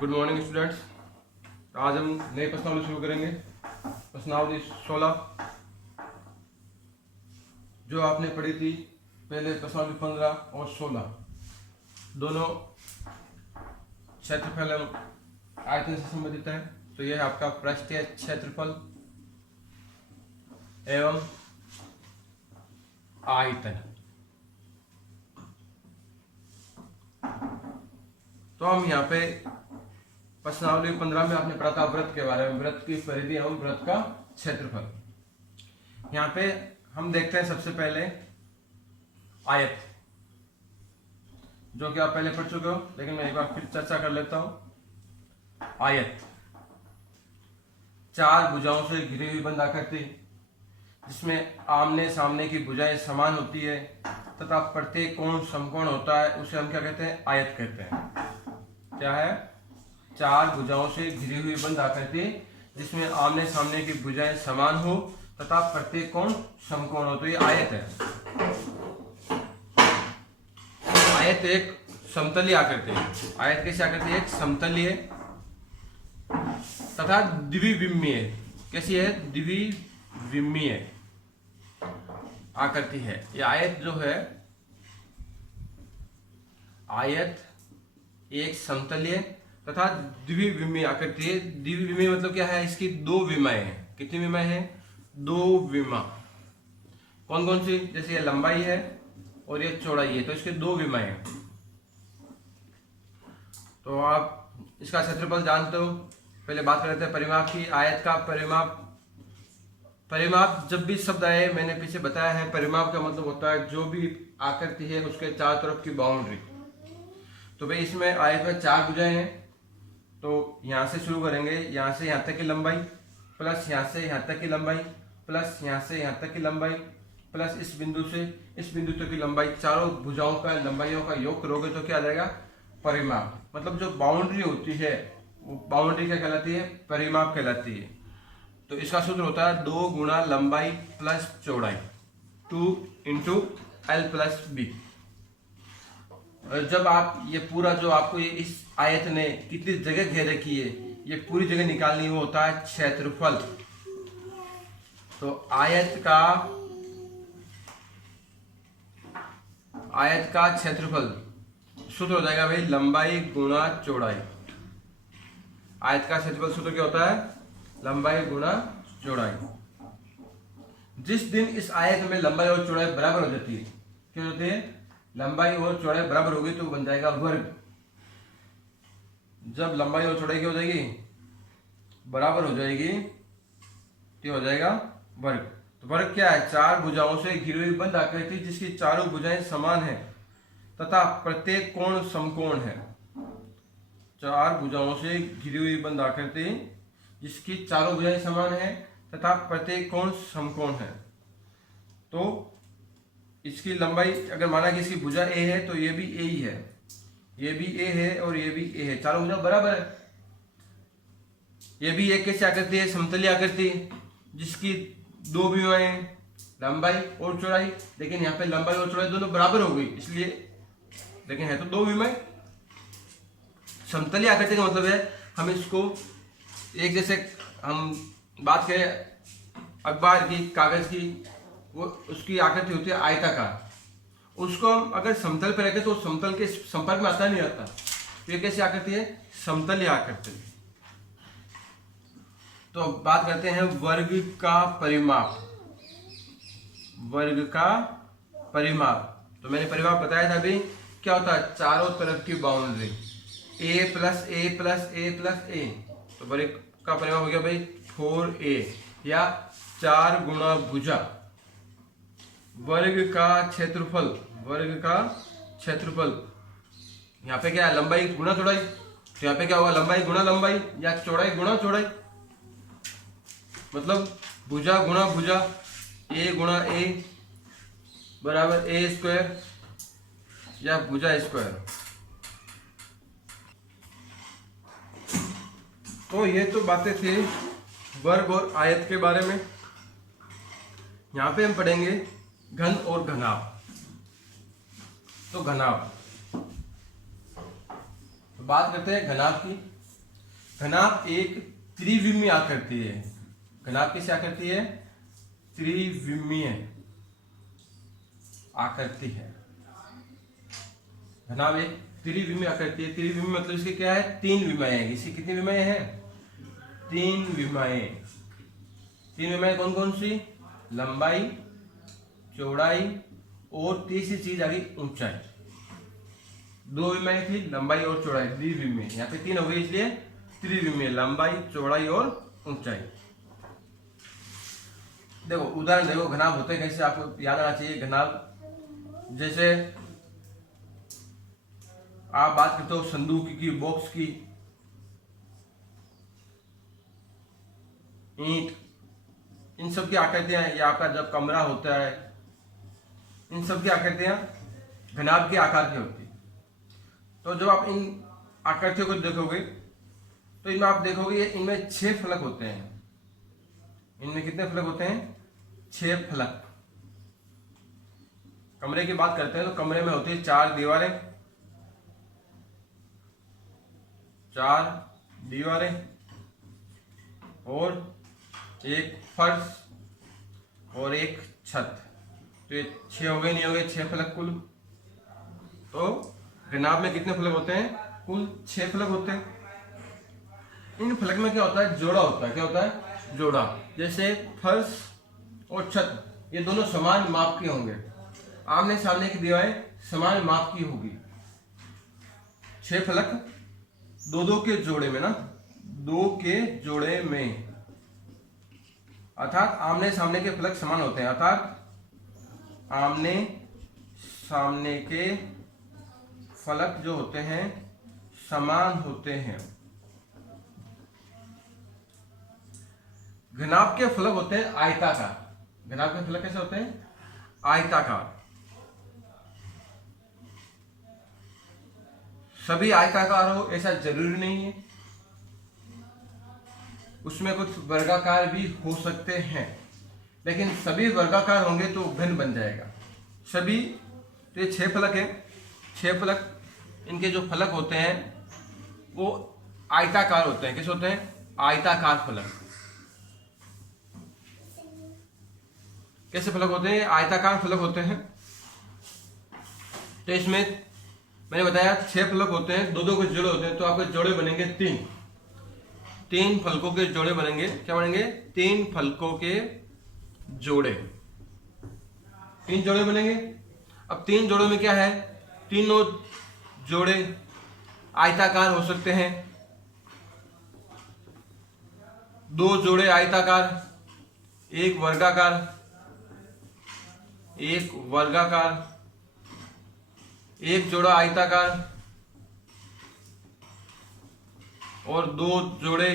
Good morning students. आज हम नई प्रश्नावली शुरू करेंगे। प्रश्नावली 16 जो आपने पढ़ी थी पहले। प्रश्नावली 15 और 16 दोनों क्षेत्रफल एवं आयतन से संबंधित है। तो यह आपका पृष्ठीय क्षेत्रफल एवं आयतन। तो हम यहाँ पे प्रश्नावली 15 में आपने पढ़ा था वृत्त के बारे में, वृत्त की परिधि एवं वृत्त का क्षेत्रफल। यहाँ पे हम देखते हैं सबसे पहले आयत, जो कि आप पहले पढ़ चुके हो, लेकिन मैं एक बार फिर चर्चा कर लेता हूं। आयत चार भुजाओं से घिरी हुई बंद आकृति, जिसमें आमने सामने की भुजाएं समान होती है तथा प्रत्येक कोण समकोण होता है, उसे हम क्या कहते हैं? आयत कहते हैं। क्या है? चार भुजाओं से घिरी हुई बंद आकृति जिसमें आमने सामने की भुजाएं समान हो तथा प्रत्येक कोण समकोण हो, तो ये आयत है। आयत एक समतलीय आकृति है। आयत कैसी आकृति है? एक समतलीय तथा द्विविमीय। कैसी है? द्विविमीय आकृति है। ये आयत जो है, आयत एक समतलीय तथा द्विविमीय आकृति है। द्विविमीय मतलब क्या है? इसकी दो विमाएं हैं। कितनी विमाएं हैं? दो विमा। कौन कौन सी? जैसे ये लंबाई है और ये चौड़ाई है, तो इसके दो विमाएं हैं। तो आप इसका क्षेत्रफल जानते हो। पहले बात कर लेते हैं परिमाप की। आयत का परिमाप, परिमाप जब भी शब्द आए, मैंने पीछे बताया है, परिमाप का मतलब होता है जो भी आकृति है उसके चारों तरफ की बाउंड्री। तो भाई इसमें आयत में चार भुजाएं हैं, तो यहां से शुरू करेंगे, यहां से यहां तक की लंबाई प्लस यहां से यहां तक की लंबाई प्लस यहां से यहां तक की लंबाई प्लस इस बिंदु से इस बिंदु तक की लंबाई, चारों भुजाओं का लंबाइयों का योग करोगे तो क्या आ जाएगा? परिमाप। मतलब जो बाउंड्री होती है वो बाउंड्री क्या कहलाती है? परिमाप कहलाती है। तो इसका सूत्र होता है 2 गुणा लंबाई प्लस चौड़ाई, 2 इंटू एल प्लस बी। जब आप ये पूरा जो आपको ये इस आयत ने कितनी जगह घेर रखी है, ये पूरी जगह निकालनी हो, होता है क्षेत्रफल। तो आयत का क्षेत्रफल सूत्र हो जाएगा भाई लंबाई गुणा चौड़ाई। आयत का क्षेत्रफल सूत्र क्या होता है? लंबाई गुणा चौड़ाई। जिस दिन इस आयत में लंबाई और चौड़ाई बराबर हो जाती है, क्या होती है? लंबाई और चौड़ाई बराबर होगी तो बन जाएगा वर्ग। जब लंबाई और चौड़ाई क्या हो जाएगी? बराबर हो जाएगी तो हो जाएगा वर्ग। तो वर्ग क्या है? चार भुजाओं से घिरी हुई बंद आकृति जिसकी चारों भुजाएं समान है तथा प्रत्येक कोण समकोण है। चार भुजाओं से घिरी हुई बंद आकृति जिसकी चारों भुजाएं समान है तथा प्रत्येक कोण समकोण है। तो इसकी लंबाई, अगर माना कि इसकी भुजा ए है तो ये भी ए ही है, ये भी ए है और ये भी ए है, चारों भुजा बराबर है। ये भी एक कैसी आकृति है? समतलीय आकृति जिसकी दो विमाएं, लंबाई और चौड़ाई। लेकिन यहाँ पे लंबाई और चौड़ाई दोनों बराबर हो गई इसलिए, लेकिन है तो दो विमाएं। समतलीय आकृति का मतलब है हम इसको एक, जैसे हम बात करें अखबार की, कागज की, वो उसकी आकृति होती है आयताकार। उसको हम अगर समतल पर रखें तो समतल के संपर्क में आता नहीं आता। तो ये कैसी आकृति है? समतलीय आकृति। तो बात करते हैं वर्ग का परिमाप। वर्ग का परिमाप, तो मैंने परिमाप बताया था अभी। क्या होता है? चारों तरफ की बाउंड्री, ए प्लस ए प्लस ए प्लस ए। तो वर्ग का परिमाप हो गया भाई 4a या 4 गुणा भुजा। वर्ग का क्षेत्रफल, वर्ग का क्षेत्रफल, यहाँ पे क्या है? लंबाई गुणा चौड़ाई। तो यहाँ पे क्या होगा? लंबाई गुणा लंबाई या चौड़ाई गुणा चौड़ाई। मतलब भुजा गुणा भुजा, ए गुणा ए बराबर ए स्क्वायर या भुजा स्क्वायर। तो ये तो बातें थी वर्ग और आयत के बारे में। यहाँ पे हम पढ़ेंगे घन और घनाभ। तो घनाभ, तो बात करते हैं घनाभ की। घनाभ एक त्रिविमीय आकृति है। घनाभ किस आकृति है? त्रिविमीय आकृति है। घनाभ एक त्रिविमीय आकृति है। त्रिविमीय मतलब इसके क्या है? तीन विमाएं हैं। इसकी कितनी विमाएं हैं? तीन विमाएं। तीन विमाएं कौन कौन सी? लंबाई, चौड़ाई और तीसरी चीज आ गई ऊंचाई। दो विमाएं थी, लंबाई और चौड़ाई, द्विविमीय। यहाँ पे तीन हो गई इसलिए त्रिविमीय, लंबाई, चौड़ाई और ऊंचाई। देखो उदाहरण देखो, घनाभ होते हैं कैसे, आपको याद आना चाहिए। घनाभ जैसे आप बात करते हो संदूक की, बॉक्स की, ईंट, इन सब की आकृतियां, या आपका जब कमरा होता है, इन सब की आकृतियां घनाभ के आकार की होती है। तो जब आप इन आकृतियों को देखोगे तो इनमें आप देखोगे इनमें 6 फलक होते हैं। इनमें कितने फलक होते हैं? 6 फलक। कमरे की बात करते हैं तो कमरे में होती है 4 दीवारें, 4 दीवारें और एक फर्श और एक छत। तो ये 6 हो गए, नहीं हो गए? 6 फलक कुल। तो घनाभ में कितने फलक होते हैं? कुल 6 फलक होते हैं। इन फलक में क्या होता है? जोड़ा होता है। क्या होता है? जोड़ा। जैसे फर्श और छत ये दोनों समान माप के होंगे, आमने सामने की दीवारें समान माप की होगी। 6 फलक दो दो के जोड़े में ना, 2 के जोड़े में, अर्थात आमने सामने के फलक समान होते हैं। अर्थात आमने सामने के फलक जो होते हैं समान होते हैं। घनाभ के फलक होते हैं आयताकार। घनाभ के फलक कैसे होते हैं? आयताकार। सभी आयताकार हो ऐसा जरूरी नहीं है, उसमें कुछ वर्गाकार भी हो सकते हैं, लेकिन सभी वर्गाकार होंगे तो घन बन जाएगा। सभी, तो ये 6 फलक है। 6 फलक, इनके जो फलक होते हैं वो आयताकार होते हैं। कैसे होते हैं? आयताकार फलक। कैसे फलक होते हैं? आयताकार फलक होते हैं। तो इसमें मैंने बताया 6 फलक होते हैं, 2 2 के जोड़े होते हैं, तो आपके जोड़े बनेंगे 3 फलकों के जोड़े बनेंगे। क्या बनेंगे? 3 फलकों के जोड़े, 3 जोड़े बनेंगे। अब 3 जोड़ों में क्या है? तीनों जोड़े आयताकार हो सकते हैं। 2 जोड़े आयताकार, 1 वर्गाकार, 1 वर्गाकार, 1 जोड़ा आयताकार और 2 जोड़े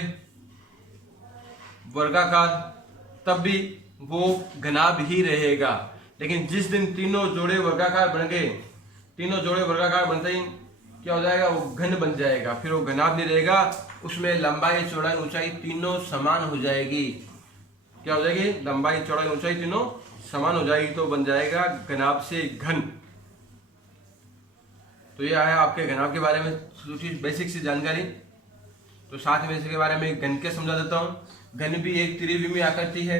वर्गाकार, तब भी वो घनाभ ही रहेगा। लेकिन जिस दिन तीनों जोड़े वर्गाकार बन गए, तीनों जोड़े वर्गाकार बनते ही क्या हो जाएगा? वो घन बन जाएगा। फिर वो घनाभ नहीं रहेगा, उसमें लंबाई, चौड़ाई, ऊंचाई तीनों समान हो जाएगी। क्या हो जाएगी? लंबाई, चौड़ाई, ऊंचाई तीनों समान हो जाएगी, तो बन जाएगा घनाभ से घन। तो ये आया आपके घनाभ के बारे में छोटी बेसिक सी जानकारी। तो साथ में इसके बारे में घन के समझा देता हूँ। घन भी एक त्रिविमीय आकृति है,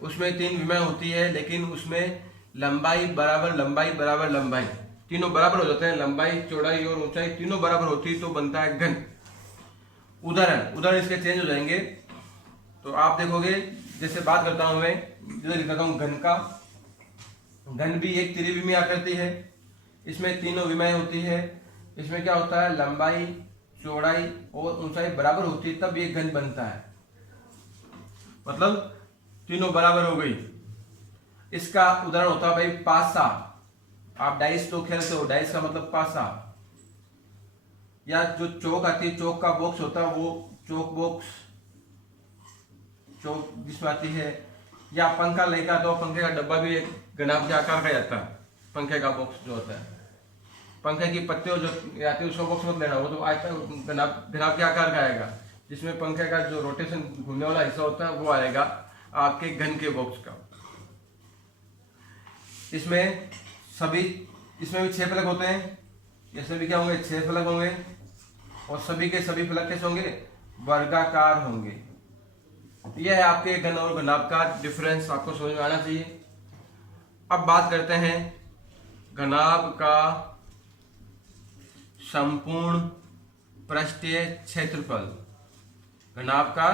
उसमें 3 विमाएं होती है, लेकिन उसमें लंबाई बराबर लंबाई बराबर लंबाई तीनों बराबर हो जाते हैं। लंबाई, चौड़ाई और ऊंचाई तीनों बराबर होती है, तो बनता है घन। उदाहरण इसके चेंज हो जाएंगे। तो आप देखोगे, जैसे बात करता हूं मैं, इधर लिखता हूं घन का। घन भी एक त्रिविमीय आकृति है, इसमें तीनों विमाएं होती है। इसमें क्या होता है? लंबाई, चौड़ाई और ऊंचाई बराबर होती है, तब ये घन बनता है। मतलब तीनों बराबर हो गई। इसका उदाहरण होता है भाई पासा। आप डाइस तो खेलते हो, डाइस का मतलब पासा। या जो चौक आती है, चौक का बॉक्स होता है, वो चौक बॉक्स, चौक जिसमें आती है। या पंखा लेकर तो पंखे का डब्बा भी एक घनाभ के आकार का जाता है। पंखे का बॉक्स जो होता है, पंखे की पत्तियों जो आती है उसका बॉक्स मत लेना, वो तो घनाभ के आकार का आएगा। जिसमें पंखे का जो रोटेशन घूमने वाला हिस्सा होता है वो आएगा आपके घन के बॉक्स का। इसमें भी 6 फलक होते हैं। इसमें भी क्या होंगे? 6 फलक होंगे। और सभी के सभी फलक कैसे होंगे? वर्गाकार होंगे। तो यह है आपके घन और घनाभ का डिफरेंस, आपको समझ में आना चाहिए। अब बात करते हैं घनाभ का संपूर्ण पृष्ठीय क्षेत्रफल। घनाभ का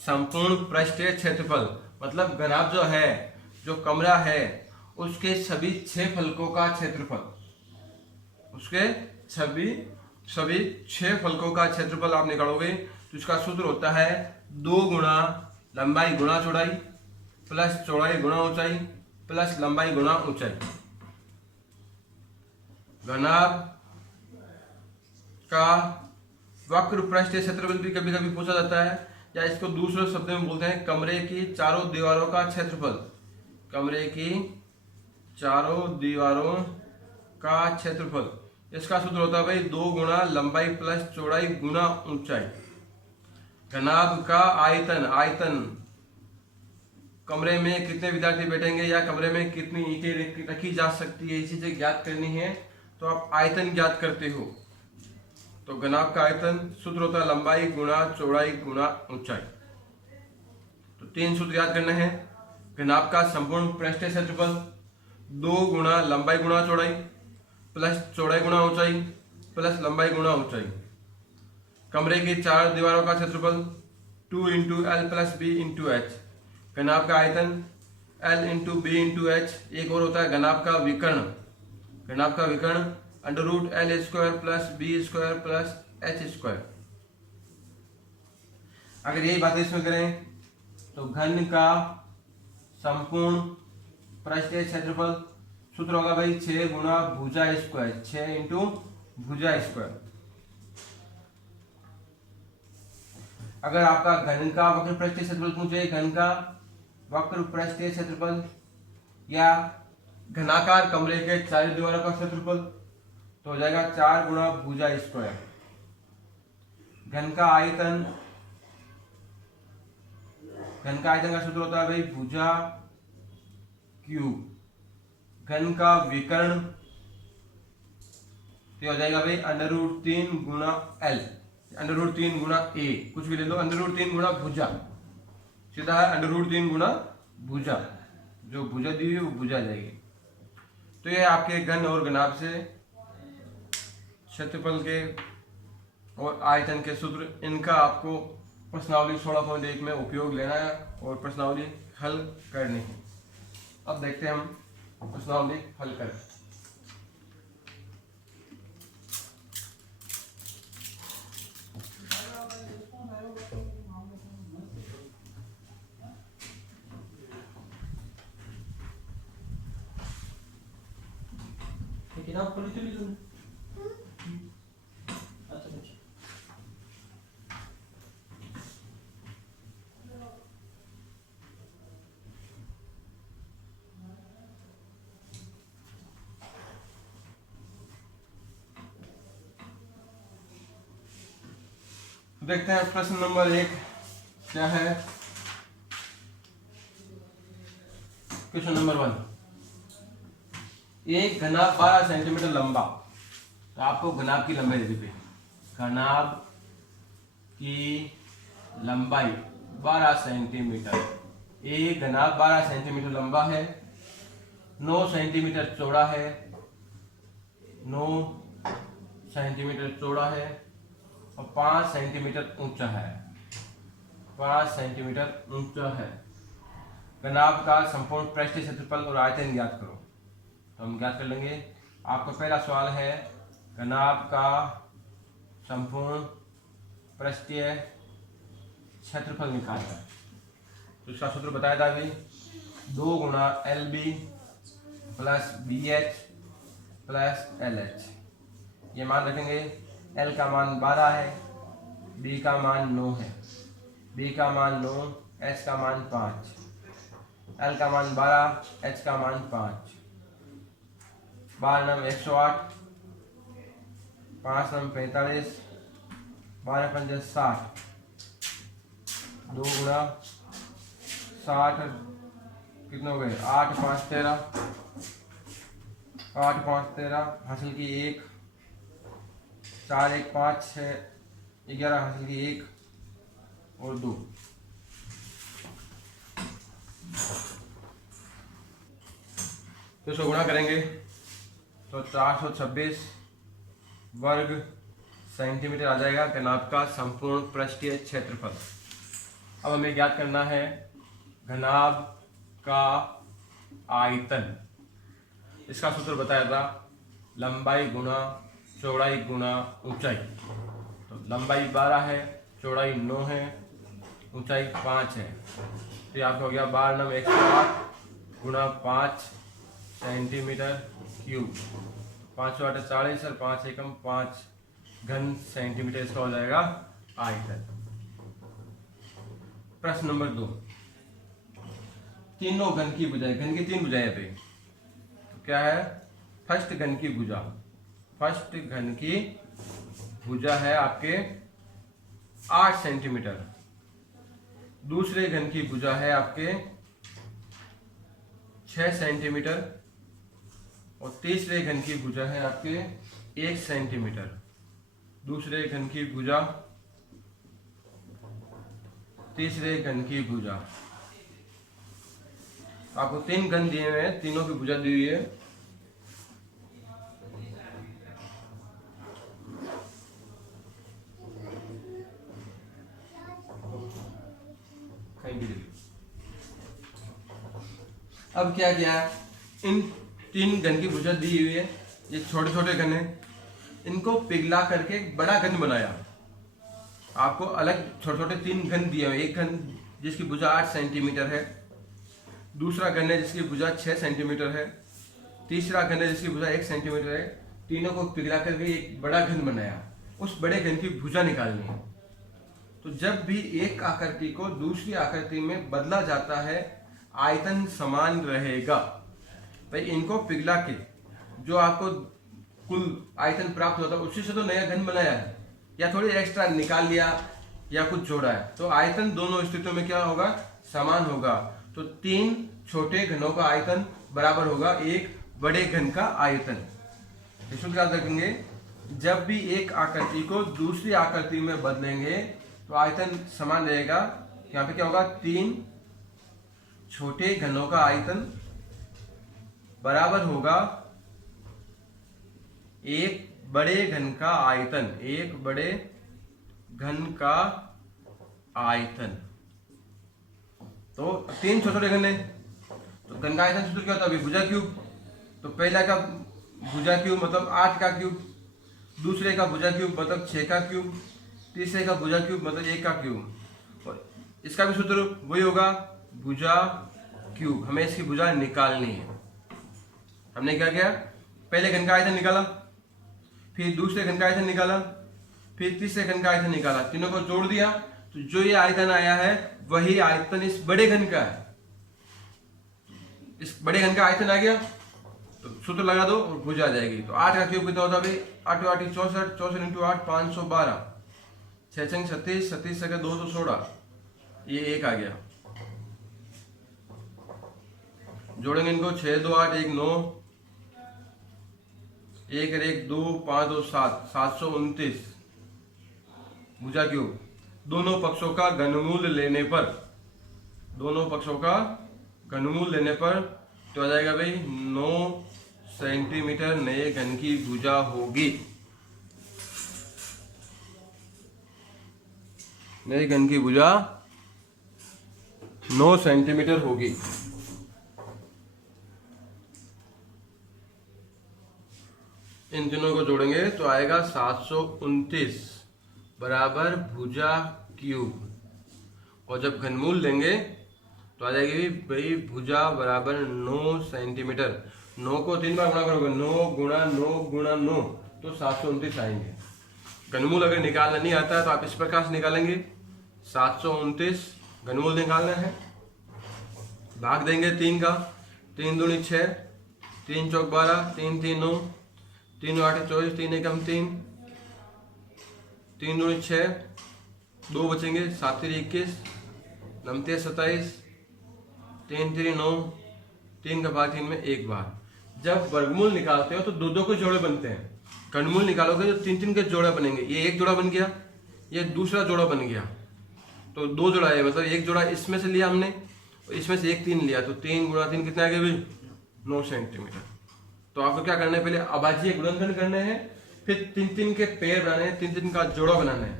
संपूर्ण पृष्ठीय क्षेत्रफल मतलब घनाभ जो है, जो कमरा है, उसके सभी 6 फलकों का क्षेत्रफल, उसके सभी 6 फलकों का क्षेत्रफल आप निकालोगे तो इसका सूत्र होता है 2 गुणा लंबाई गुणा चौड़ाई प्लस चौड़ाई गुणा ऊंचाई प्लस लंबाई गुणा ऊंचाई। घनाभ का वक्र पृष्ठीय क्षेत्रफल भी कभी कभी पूछा जाता है, या इसको दूसरे शब्द में बोलते हैं कमरे की चारों दीवारों का क्षेत्रफल। कमरे की चारों दीवारों का क्षेत्रफल, इसका सूत्र होता है भाई 2 गुणा लंबाई प्लस चौड़ाई गुणा ऊंचाई। घनाभ का आयतन, आयतन कमरे में कितने विद्यार्थी बैठेंगे या कमरे में कितनी ईंटें रखी जा सकती है, ये चीजें ज्ञात करनी है तो आप आयतन ज्ञात करते हो। तो घनाभ का आयतन सूत्र होता है लंबाई गुणा चौड़ाई गुणा ऊंचाई। तो 3 सूत्र याद करना है। घनाभ का संपूर्ण पृष्ठीय क्षेत्रफल 2 गुणा लंबाई गुणा चौड़ाई प्लस चौड़ाई गुणा ऊंचाई प्लस लंबाई गुणा ऊंचाई। कमरे की 4 दीवारों का क्षेत्रफल 2 into L plus B into H. घनाभ का आयतन L into B into H. एक और होता है घनाभ का विकर्ण। घनाभ का विकर्ण under root L square plus B square plus H square. अगर यही बातें इसमें करें तो घन का संपूर्ण पृष्ठीय क्षेत्रफल सूत्र होगा भाई 6 गुणा भुजा स्क्वायर, 6 इंटू भुजा स्क्वायर। अगर आपका घन का वक्र पृष्ठीय क्षेत्रफल पूछे, घन का वक्र पृष्ठीय क्षेत्रफल या घनाकार कमरे के 4 दीवारों का क्षेत्रफल तो हो जाएगा 4 गुणा भुजा स्क्वायर। घन का आयतन, घन का आयतन का सूत्र होता है भाई भुजा क्यूब। घन का विकर्ण तो हो जाएगा भाई अंडर रूट 3 गुणा एल, अंडर रूट 3 गुणा ए, कुछ भी ले लो, अंडर रूट 3 गुणा भुजा, सीधा है अंडर रूट 3 गुणा भुजा, जो भुजा दी हुई वो भुजा जाएगी। तो ये आपके घन और घनाभ से क्षेत्रफल के और आयतन के सूत्र, इनका आपको प्रश्नावली 16.1 में उपयोग लेना है और प्रश्नावली हल करनी है। अब देखते हैं हम प्रश्नावली हल करें। किताब खोली थी तुमने? अच्छा अच्छा। देखते हैं प्रश्न नंबर 1 क्या है। क्वेश्चन नंबर 1, एक घनाभ 12 सेंटीमीटर लंबा, तो आपको घनाभ की लंबाई दे दी। घनाभ की लंबाई 12 सेंटीमीटर, एक घनाभ 12 सेंटीमीटर लंबा है, 9 सेंटीमीटर चौड़ा है, 9 सेंटीमीटर चौड़ा है और 5 सेंटीमीटर ऊंचा है, 5 सेंटीमीटर ऊंचा है। घनाभ का संपूर्ण पृष्ठीय क्षेत्रफल और आयतन ज्ञात करो। तो हम ज्ञात कर लेंगे। आपका पहला सवाल है घनाभ का संपूर्ण पृष्ठीय क्षेत्रफल निकालना है। तो इसका सूत्र बताया था अभी 2 गुणा L B plus B H plus L H. ये मान रखेंगे, एल का मान 12 है, बी का मान 9 है, बी का मान 9, एच का मान 5, एल का मान 12, एच का मान 5। 12 नम 108, 5 नम 45, 12 पंजे 60, 2 गुणा 60 कितने हो गए 8 5 13, 8 5 13, हासिल की 1, 4 1 5 6 11, हासिल की 1, और 2। तो इसको गुणा करेंगे तो 426 वर्ग सेंटीमीटर आ जाएगा घनाभ का संपूर्ण पृष्ठीय क्षेत्रफल। अब हमें ज्ञात करना है घनाभ का आयतन। इसका सूत्र बताया था लंबाई गुणा चौड़ाई गुणा ऊंचाई। तो लंबाई 12 है, चौड़ाई 9 है, ऊंचाई 5 है। तो आपका हो गया 12 9 108 गुणा 5 सेंटीमीटर क्यूब। 5 8 40 और 5 एकम 5 घन सेंटीमीटर इसका हो जाएगा आयतन। प्रश्न नंबर 2, तीनों घन की भुजाएं, घन की 3 भुजाएं पे तो क्या है? फर्स्ट घन की भुजा, फर्स्ट घन की भुजा है आपके 8 सेंटीमीटर, दूसरे घन की भुजा है आपके 6 सेंटीमीटर और तीसरे घन की भुजा है आपके 1 सेंटीमीटर। दूसरे घन की भुजा, तीसरे घन की भुजा। आपको 3 घन दिए हुए हैं, तीनों की भुजा दी हुई है। अब क्या किया, इन 3 घन की भुजा दी हुई है, ये छोटे छोटे घन है, इनको पिघला करके एक बड़ा घन बनाया। आपको अलग छोटे छोटे 3 घन दिए हुए, एक घन जिसकी भुजा 8 सेंटीमीटर है, दूसरा घन है जिसकी भुजा 6 सेंटीमीटर है, तीसरा घन है जिसकी भुजा 1 सेंटीमीटर है। तीनों को पिघला करके एक बड़ा घन बनाया। उस बड़े घन की भुजा निकालनी है। तो जब भी एक आकृति को दूसरी आकृति में बदला जाता है आयतन समान रहेगा। भाई इनको पिघला के जो आपको कुल आयतन प्राप्त होता है उसी से तो नया घन बनाया है, या थोड़ी एक्स्ट्रा निकाल लिया या कुछ जोड़ा है, तो आयतन दोनों स्थितियों में क्या होगा? समान होगा। तो 3 छोटे घनों का आयतन बराबर होगा एक बड़े घन का आयतन। इसको याद रखेंगे, जब भी एक आकृति को दूसरी आकृति में बदलेंगे तो आयतन समान रहेगा। यहाँ पे क्या होगा? 3 छोटे घनों का आयतन बराबर होगा एक बड़े घन का आयतन, एक बड़े घन का आयतन। तो 3 छोटे छोटे घन है, तो घन का आयतन सूत्र क्या होता है? भुजा क्यूब। तो पहला का भुजा क्यूब मतलब 8 का क्यूब, दूसरे का भुजा क्यूब मतलब 6 का क्यूब, तीसरे का भुजा क्यूब मतलब 1 का क्यूब। और इसका भी सूत्र वही होगा, भुजा क्यूब। हमें इसकी भुजा निकालनी है। हमने क्या किया? पहले घन का आयतन निकाला, फिर दूसरे घन का आयतन निकाला, फिर तीसरे घन का आयतन निकाला, तीनों को जोड़ दिया तो जो ये आयतन आया है वही आयतन इस बड़े घन का है। इस बड़े घन का आयतन आ गया तो सूत्र लगा दो और भुजा आ जाएगी। तो 8 का क्यूब कितना होता है? 8 8 64, 64 इंटू 8 512, 6 6 36, 36 से 216, ये 1 आ गया। जोड़ेंगे इनको, 6 2 8 1 9, 1 1 2 5 2 7, 729 भुजा क्यूब। दोनों पक्षों का घनमूल लेने पर, दोनों पक्षों का घनमूल लेने पर तो आ जाएगा भाई 9 सेंटीमीटर नए घन की भुजा होगी। नए घन की भुजा 9 सेंटीमीटर होगी। इन तीनों को जोड़ेंगे तो आएगा 729 बराबर भुजा क्यूब। और जब घनमूल लेंगे तो आ जाएगी भाई भुजा बराबर 9 सेंटीमीटर। 9 को 3 बार गुणा करोगे, 9 गुणा 9 गुणा 9 तो 729 आएंगे। घनमूल अगर निकालना नहीं आता तो आप इस प्रकार से निकालेंगे, 729 घनमूल निकालना है, भाग देंगे 3 का, 3 दूनी 6, 3 चौक 12, 3 3 9, 3 8 24, 3 एकम 3, 3 दूनी 6, 2 बचेंगे, 7 3 21, 9 3 27, 3 3 9, 3 का भाग 3 में 1 बार। जब वर्गमूल निकालते हो तो 2 2 के जोड़े बनते हैं, घनमूल निकालोगे तो 3 3 के जोड़े बनेंगे। ये एक जोड़ा बन गया, ये दूसरा जोड़ा बन गया। तो 2 जोड़ा है, मतलब एक जोड़ा इसमें से लिया हमने, इसमें से एक 3 लिया, तो 3 गुणा 3 कितना आ गया भाई? 9 सेंटीमीटर। तो आपको क्या करना है, पहले अभाज्य गुणनखंड करने हैं, फिर 3-3 के पेड़ बनाने हैं, 3-3 का जोड़ा बनाना है,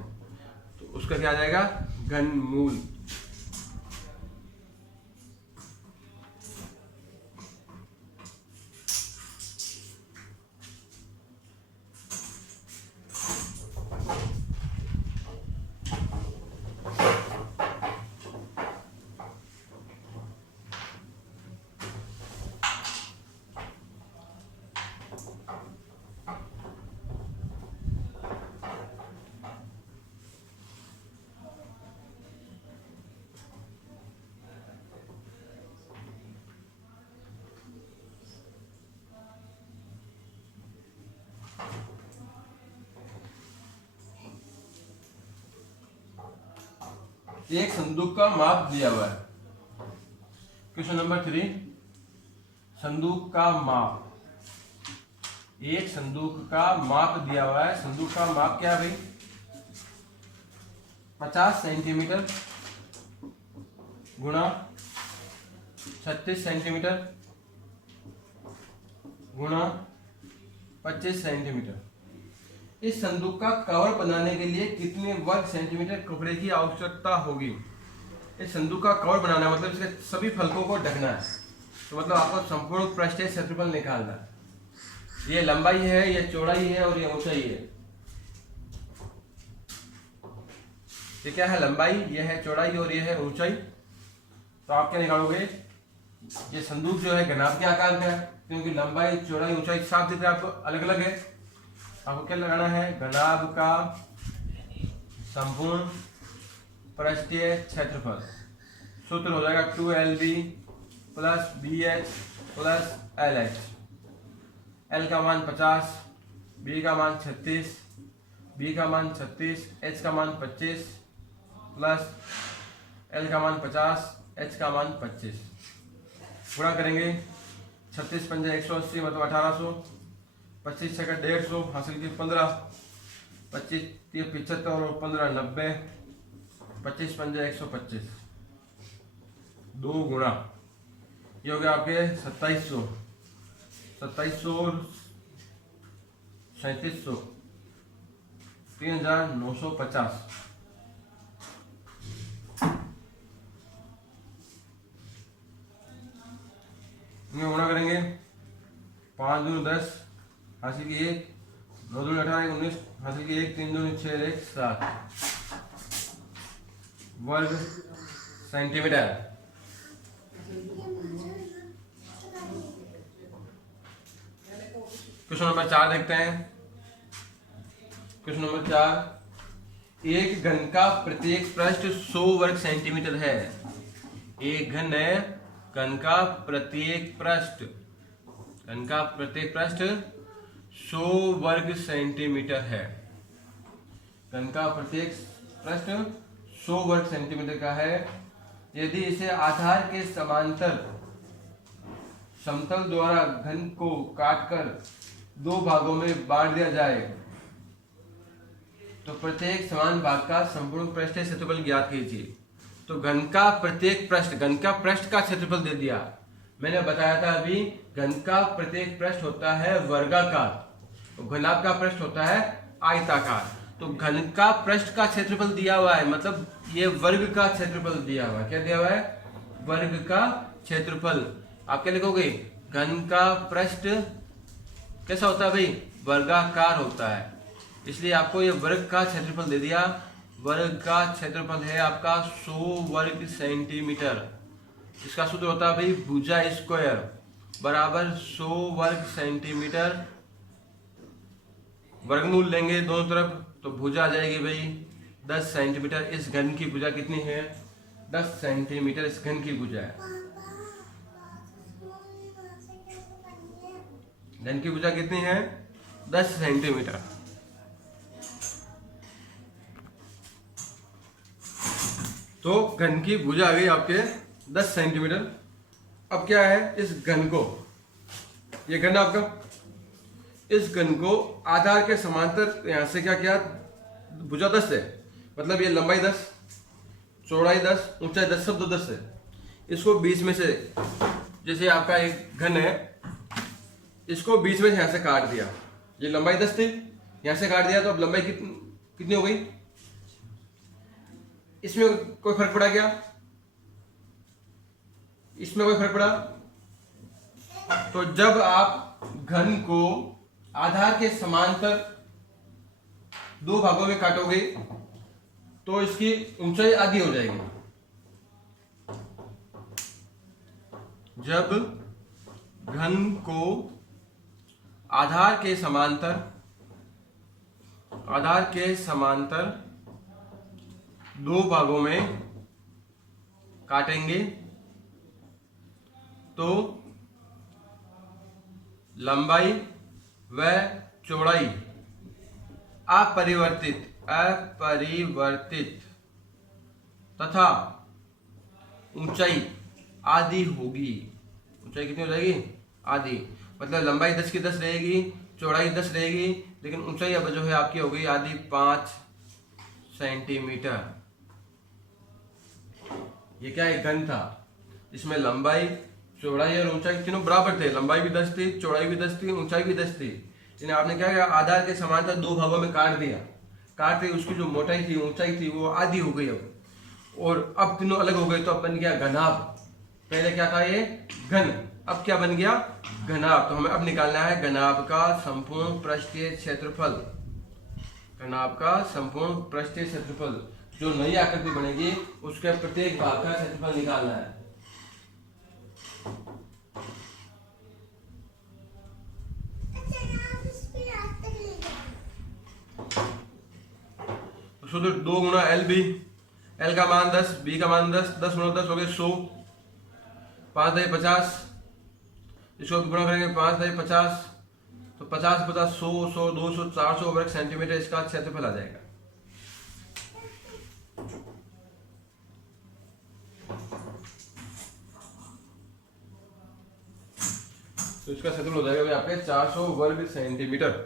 तो उसका क्या आ जाएगा? घनमूल। एक संदूक का माप दिया हुआ है। क्वेश्चन नंबर 3, संदूक का माप। एक संदूक का माप दिया हुआ है। संदूक का माप क्या है भाई? 50 सेंटीमीटर गुणा 36 सेंटीमीटर गुणा 25 सेंटीमीटर। इस संदूक का कवर बनाने के लिए कितने वर्ग सेंटीमीटर कपड़े की आवश्यकता होगी? इस संदूक का कवर बनाना मतलब इसके सभी फलकों को ढकना है, तो मतलब आपको संपूर्ण पृष्ठीय क्षेत्रफल निकालना है। ये लंबाई है, ये चौड़ाई है और ये ऊंचाई है। ये क्या है? लंबाई, ये है चौड़ाई और ये है ऊंचाई। तो आप क्या निकालोगे? ये संदूक जो है घनाभ के आकार का है, क्योंकि लंबाई, चौड़ाई, ऊंचाई साफ दिख रहा है आपको, अलग अलग है। आपको क्या लगाना है? घनाभ का संपूर्ण पृष्ठीय क्षेत्रफल। सूत्र हो जाएगा 2LB plus BH plus LH। L का मान 50, B का मान 36, B का मान 36, H का मान 25 प्लस L का मान 50, H का मान 25। गुणा करेंगे, 36 पंजे 180 मतलब 1800, 25 छक्का 150, हासिल की 15, 25 75 और 15 90, 25 पंजे 125, 2 गुणा, ये हो गया आपके 2700, 2700, 3700, 3950। इनमें गुणा करेंगे, 5 दूनी 10, हासिल की 1, 9 दूनी 18, 19, हासिल की 1, 3 दूनी 6, 1 7 वर्ग सेंटीमीटर। क्वेश्चन नंबर 4 देखते हैं। क्वेश्चन नंबर 4, एक घन का प्रत्येक पृष्ठ 100 वर्ग सेंटीमीटर है। एक घन का प्रत्येक पृष्ठ 100 वर्ग सेंटीमीटर है। घन का प्रत्येक पृष्ठ 100 वर्ग सेंटीमीटर का है। यदि इसे आधार के समांतर समतल द्वारा घन को काटकर 2 भागों में बांट दिया जाए तो प्रत्येक समान भाग का संपूर्ण पृष्ठीय क्षेत्रफल ज्ञात कीजिए। तो घन का प्रत्येक पृष्ठ, घन का पृष्ठ का क्षेत्रफल दे दिया। मैंने बताया था अभी, घन का प्रत्येक पृष्ठ होता है वर्गाकार, तो घनाभ का पृष्ठ होता है आयताकार। तो घन का पृष्ठ का क्षेत्रफल दिया हुआ है, मतलब ये वर्ग का क्षेत्रफल दिया हुआ है। क्या दिया हुआ है? वर्ग का क्षेत्रफल। आप क्या लिखोगे? घन का पृष्ठ कैसा होता है भाई? वर्गाकार होता है, इसलिए आपको ये वर्ग का क्षेत्रफल दे दिया। वर्ग का क्षेत्रफल है आपका 100 वर्ग सेंटीमीटर। इसका सूत्र होता है भाई भुजा स्क्वायर बराबर 100 वर्ग सेंटीमीटर। वर्गमूल लेंगे दोनों तरफ तो भुजा आ जाएगी भाई 10 सेंटीमीटर। इस घन की भुजा कितनी है? 10 सेंटीमीटर इस घन की भुजा है। घन की भुजा कितनी है? 10 सेंटीमीटर। तो घन की भुजा आ गई आपके 10 सेंटीमीटर। अब क्या है? इस घन को, ये घन आपका, इस घन को आधार के समांतर यहां से क्या किया? भुजा 10 है, मतलब ये लंबाई 10, चौड़ाई 10, ऊंचाई 10, सब 10 है। इसको बीच में से, जैसे आपका एक घन है, इसको बीच में से यहां से काट दिया, ये लंबाई 10 थी, यहां से काट दिया तो अब लंबाई कितनी हो गई? इसमें कोई फर्क पड़ा क्या? इसमें कोई फर्क पड़ा? तो जब आप घन को आधार के समांतर दो भागों में काटोगे तो इसकी ऊंचाई आधी हो जाएगी। जब घन को आधार के समांतर दो भागों में काटेंगे तो लंबाई व चौड़ाई अपरिवर्तित तथा ऊंचाई आधी होगी। ऊंचाई कितनी हो जाएगी? आधी। मतलब लंबाई 10 की 10 रहेगी, चौड़ाई 10 रहेगी, लेकिन ऊंचाई अब जो है आपकी हो गई आधी, 5 सेंटीमीटर। ये क्या एक घन था, इसमें लंबाई, चौड़ाई और ऊंचाई तीनों बराबर थे। लंबाई भी 10 थी, चौड़ाई भी 10 थी, ऊंचाई भी 10 थी। इन्हें आपने क्या किया? आधार के समांतर दो भागों में काट दिया। काटते उसकी जो मोटाई थी, ऊंचाई थी, वो आधी हो गई अब, और अब तीनों अलग हो गए तो अब बन गया घनाभ। पहले क्या था? ये घन, अब क्या बन गया? घनाभ। तो हमें अब निकालना है घनाभ का संपूर्ण पृष्ठीय क्षेत्रफल। घनाभ का संपूर्ण पृष्ठीय क्षेत्रफल, जो नई आकृति बनेगी उसके प्रत्येक भाग का क्षेत्रफल निकालना है। तो 2 गुना एल बी, एल का मान 10, बी का मान 10, 10 गुना 10 हो गए 100, 5 दही 50, इसको गुणा करेंगे 5 दही 50, तो 50 50 100 100 200 400 वर्ग सेंटीमीटर इसका क्षेत्रफल आ जाएगा। तो इसका क्षेत्रफल हो जाएगा भाई आपके 400 वर्ग सेंटीमीटर।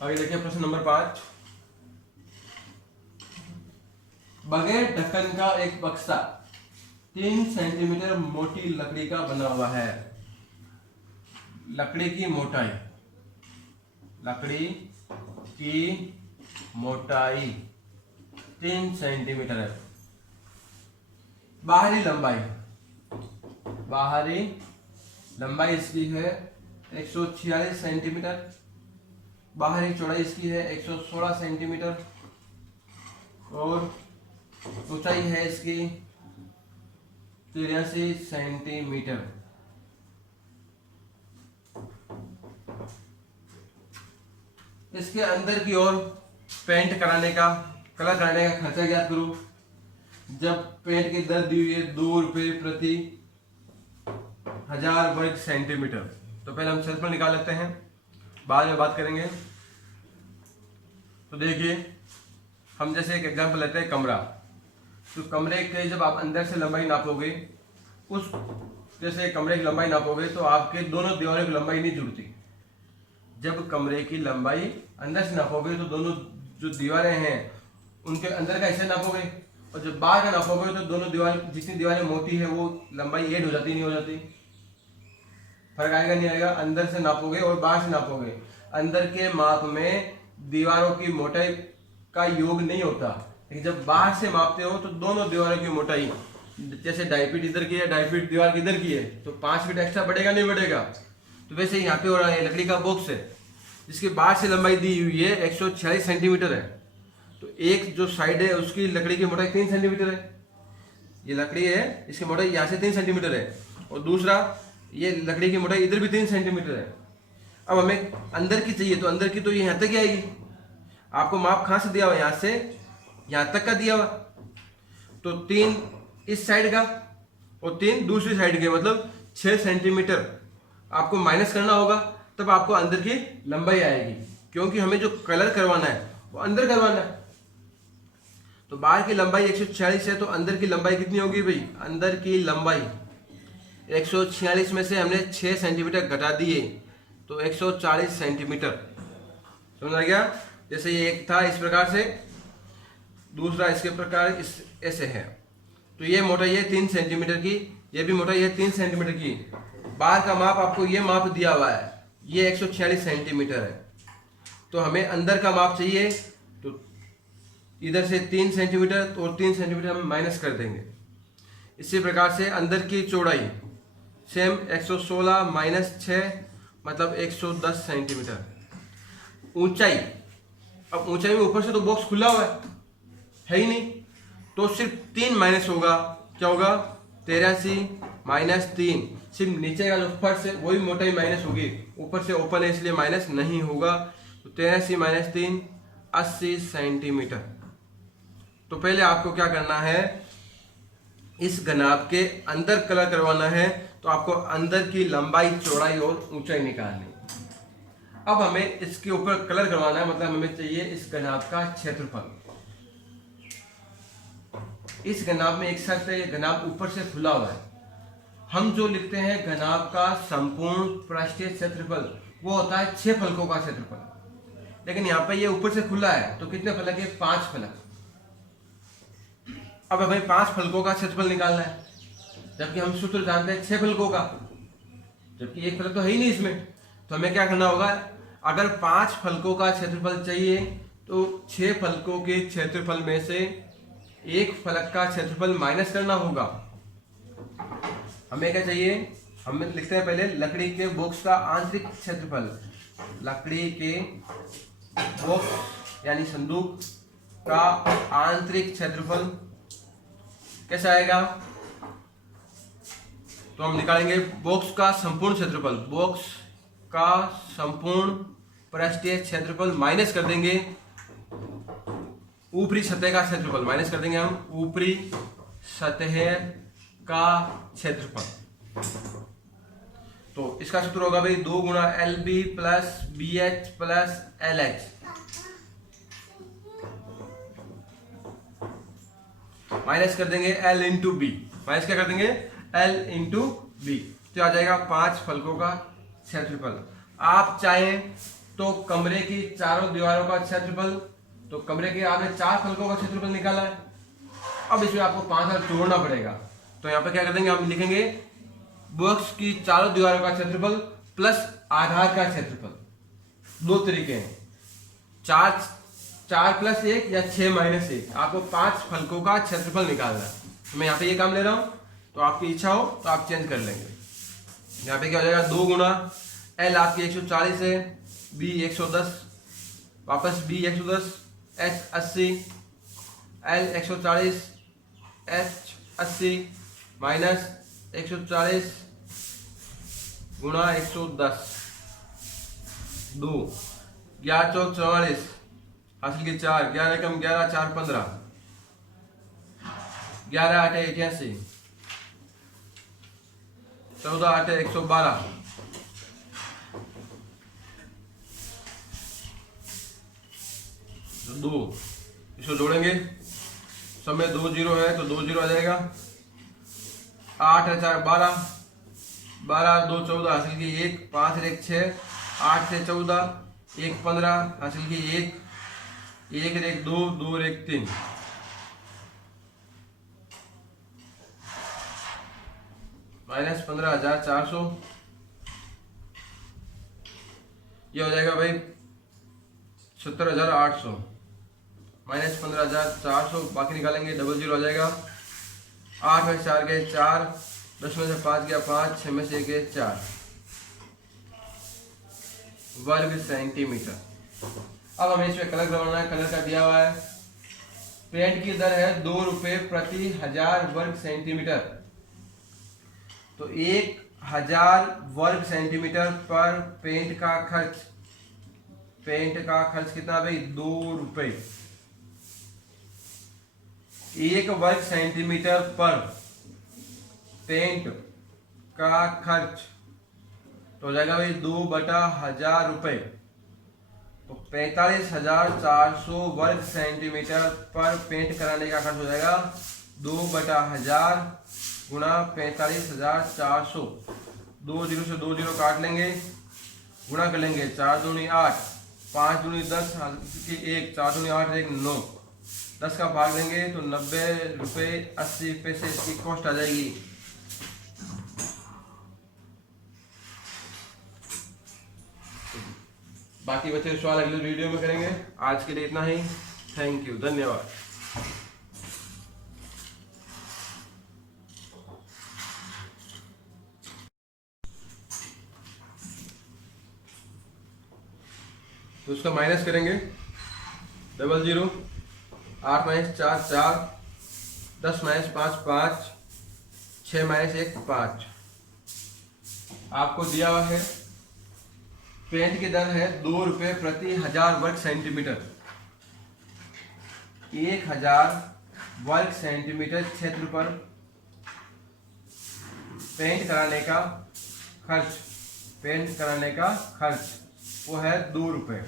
आगे देखिए प्रश्न नंबर 5। बगैर ढक्कन का एक बक्सा 3 सेंटीमीटर मोटी लकड़ी का बना हुआ है। लकड़ी की मोटाई 3 सेंटीमीटर है। बाहरी लंबाई इसकी है 146 सेंटीमीटर, बाहरी चौड़ाई इसकी है 116 सेंटीमीटर, और ऊंचाई है इसकी 83 सेंटीमीटर। इसके अंदर की ओर कलर कराने का खर्चा ज्ञात करो। जब पेंट की दर दी हुई है 2 रुपए प्रति 1000 वर्ग सेंटीमीटर, तो पहले हम क्षेत्रफल निकाल लेते हैं, बाद में बात करेंगे। तो देखिए, हम जैसे एक एग्जांपल लेते हैं कमरा। तो कमरे के जब आप अंदर से लंबाई नापोगे, उस जैसे कमरे की लंबाई नापोगे तो आपके दोनों दीवारों की लंबाई नहीं जुड़ती। जब कमरे की लंबाई अंदर से नापोगे तो दोनों जो दीवारें हैं उनके अंदर का हिस्सा नापोगे, और जब बाहर का नापोगे तो दोनों दीवार, जितनी दीवारें मोटी है वो लंबाई ऐड हो जाती, नहीं हो जाती? फर्क आएगा नहीं आएगा? अंदर से नापोगे और बाहर से नापोगे, अंदर के माप में दीवारों की मोटाई का योग नहीं होता, लेकिन जब बाहर से मापते हो तो दोनों दीवारों की मोटाई, जैसे 2.5 फीट इधर की है, 2.5 फीट दीवार की इधर की है, तो 5 फीट एक्स्ट्रा बढ़ेगा नहीं बढ़ेगा? तो वैसे यहाँ पे हो रहा है, लकड़ी का बॉक्स है जिसकी बाहर से लंबाई दी हुई है 146 सेंटीमीटर है, तो एक जो साइड है उसकी लकड़ी की मोटाई 3 सेंटीमीटर है। ये लकड़ी है, इसकी मोटाई यहाँ से 3 सेंटीमीटर है, और दूसरा ये लकड़ी की मोटाई इधर भी 3 सेंटीमीटर है। अब हमें अंदर की चाहिए, तो अंदर की तो ये यहाँ तक ही आएगी। आपको माप कहाँ से दिया हुआ? यहाँ से यहाँ तक का दिया हुआ, तो 3 इस साइड का और 3 दूसरी साइड के, मतलब 6 सेंटीमीटर आपको माइनस करना होगा, तब आपको अंदर की लंबाई आएगी, क्योंकि हमें जो कलर करवाना है वो अंदर करवाना है। तो बाहर की लंबाई 146 है, तो अंदर की लंबाई कितनी होगी भाई? अंदर की लंबाई 146 में से हमने 6 सेंटीमीटर घटा दिए, तो 140 सेंटीमीटर। समझ आ गया? जैसे ये एक था इस प्रकार से, दूसरा इसके प्रकार इस ऐसे है। तो ये मोटाई है 3 सेंटीमीटर की, ये भी मोटाई है 3 सेंटीमीटर की। बाहर का माप आपको ये माप दिया हुआ है, ये 146 सेंटीमीटर है। तो हमें अंदर का माप चाहिए, तो इधर से 3 सेंटीमीटर और 3 सेंटीमीटर हम माइनस कर देंगे। इसी प्रकार से अंदर की चौड़ाई सेम 116 माइनस 6 मतलब 110 सेंटीमीटर। ऊंचाई, अब ऊंचाई में ऊपर से तो बॉक्स खुला हुआ है ही नहीं, तो सिर्फ 3 माइनस होगा। क्या होगा? 83 माइनस 3, सिर्फ नीचे का जो फर्श है वही मोटाई माइनस होगी, ऊपर से ओपन है इसलिए माइनस नहीं होगा। तो 83 माइनस 3 80 सेंटीमीटर। तो पहले आपको क्या करना है, इस घनाभ के अंदर कलर करवाना है, तो आपको अंदर की लंबाई, चौड़ाई और ऊंचाई निकालनी। अब हमें इसके ऊपर कलर करवाना है, मतलब हमें चाहिए इस घनाभ का क्षेत्रफल। इस घनाभ में एक शर्त है, घनाभ ऊपर से खुला हुआ है। हम जो लिखते हैं घनाभ का संपूर्ण पृष्ठीय क्षेत्रफल, वो होता है 6 फलकों का क्षेत्रफल। लेकिन यहाँ पे ये ऊपर से खुला है, तो कितने फलक है? 5 फलक। अब हमें 5 फलकों का क्षेत्रफल निकालना है, जबकि हम सूत्र जानते हैं 6 फलकों का, जबकि एक फलक तो है ही नहीं इसमें। तो हमें क्या करना होगा, अगर 5 फलकों का क्षेत्रफल चाहिए तो 6 फलकों के क्षेत्रफल में से एक फलक का क्षेत्रफल माइनस करना होगा। हमें क्या चाहिए, हम लिखते हैं पहले लकड़ी के बॉक्स का आंतरिक क्षेत्रफल। लकड़ी के बॉक्स यानी संदूक का आंतरिक क्षेत्रफल कैसा आएगा? तो हम निकालेंगे बॉक्स का संपूर्ण क्षेत्रफल, बॉक्स का संपूर्ण पृष्ठीय क्षेत्रफल माइनस कर देंगे ऊपरी सतह का क्षेत्रफल, माइनस कर देंगे हम ऊपरी सतह का क्षेत्रफल। तो इसका सूत्र होगा भाई 2 गुणा LB plus BH plus LH। Minus कर देंगे L इंटू बी, माइनस क्या कर देंगे? L into B. तो आ जाएगा 5 फलकों का क्षेत्रफल। आप चाहें तो कमरे की चारों दीवारों का क्षेत्रफल, तो कमरे के आपने 4 फलकों का क्षेत्रफल निकाला है, अब इसमें आपको 5 और जोड़ना पड़ेगा। तो यहाँ पे क्या कर देंगे, हम लिखेंगे बॉक्स की चारों दीवारों का क्षेत्रफल प्लस आधार का क्षेत्रफल। 2 तरीके हैं, 4 प्लस 1 या 6 माइनस 1। आपको 5 फलकों का क्षेत्रफल निकालना है। तो मैं यहाँ पे ये काम ले रहा हूँ, तो आपकी इच्छा हो तो आप चेंज कर लेंगे। यहाँ पे क्या हो जाएगा, 2 गुणा L आपकी 140 है, B 110, वापस B 110, H 80, L 140, H 80 minus 140 गुणा 110, 2 11 चौक 44, हासिल की 4, 11 कम 11 4 15, 11 8 88, 14 8 112, 2 इसको जोड़ेंगे, समय 2 0 है तो 2 0 आ जाएगा। 8 है 4 12, 12 2 14 हासिल की 1, 5 1 6, 8 से 14, 1 15 हासिल की 1, 1 1 2, 2 1 3, माइनस 15,400। ये हो जाएगा भाई 70,800 माइनस 15,400, बाकी निकालेंगे 00 आ जाएगा। 8 में 4 गए 4, 10 में से 5 गया 5, 6 में से 1 गए 4 वर्ग सेंटीमीटर। अब हमें इसमें कलर करवाना है, कलर का दिया हुआ है। पेंट की दर है 2 रुपए प्रति 1000 वर्ग सेंटीमीटर, तो 1000 वर्ग सेंटीमीटर पर पेंट का खर्च, पेंट का खर्च कितना भाई, 2 रुपए। 1 वर्ग सेंटीमीटर पर पेंट का खर्च तो हो जाएगा भाई 2/1000 रुपये। तो 45,400 वर्ग सेंटीमीटर पर पेंट कराने का खर्च हो जाएगा 2/1000 गुणा 45,400। 2 जीरो से 2 जीरो काट लेंगे, गुणा कर लेंगे, 4 दूनी 8, 5 दूनी 10, 1, 4 दूनी 8, 1 9, 10 का भाग देंगे तो 90 रुपये 80 पैसे इसकी कॉस्ट आ जाएगी। बाकी बच्चे सवाल अगले वीडियो में करेंगे। आज के लिए इतना ही। थैंक यू, धन्यवाद। तो उसका माइनस करेंगे, 00, 8 - 4 4, 10 - 5 5, 6 - 1 5। आपको दिया हुआ है पेंट की दर है 2 रुपये प्रति 1000 वर्ग सेंटीमीटर। 1000 वर्ग सेंटीमीटर क्षेत्र पर पेंट कराने का खर्च वो है 2 रुपये।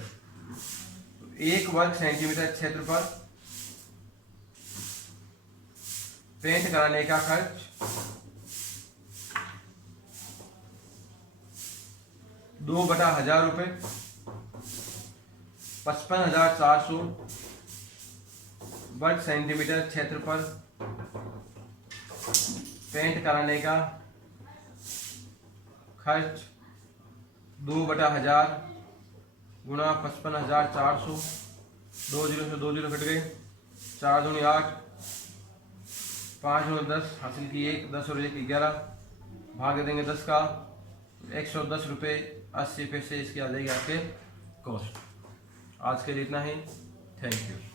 1 वर्ग सेंटीमीटर क्षेत्र पर पेंट कराने का खर्च 2/1000 रुपये। 55,400 वर्ग सेंटीमीटर क्षेत्र पर पेंट कराने का खर्च 2/1000 गुणा 55,400। 2 जीरो से 2 जीरो कट गए, 4 दूनी 8, 5 दूनी 10, हासिल की 1, 10 और 1 11, भाग देंगे 10 का, 110 रुपये 80 पैसे इसकी आ जाएगी आपके कॉस्ट। आज के लिए इतना ही। Thank you.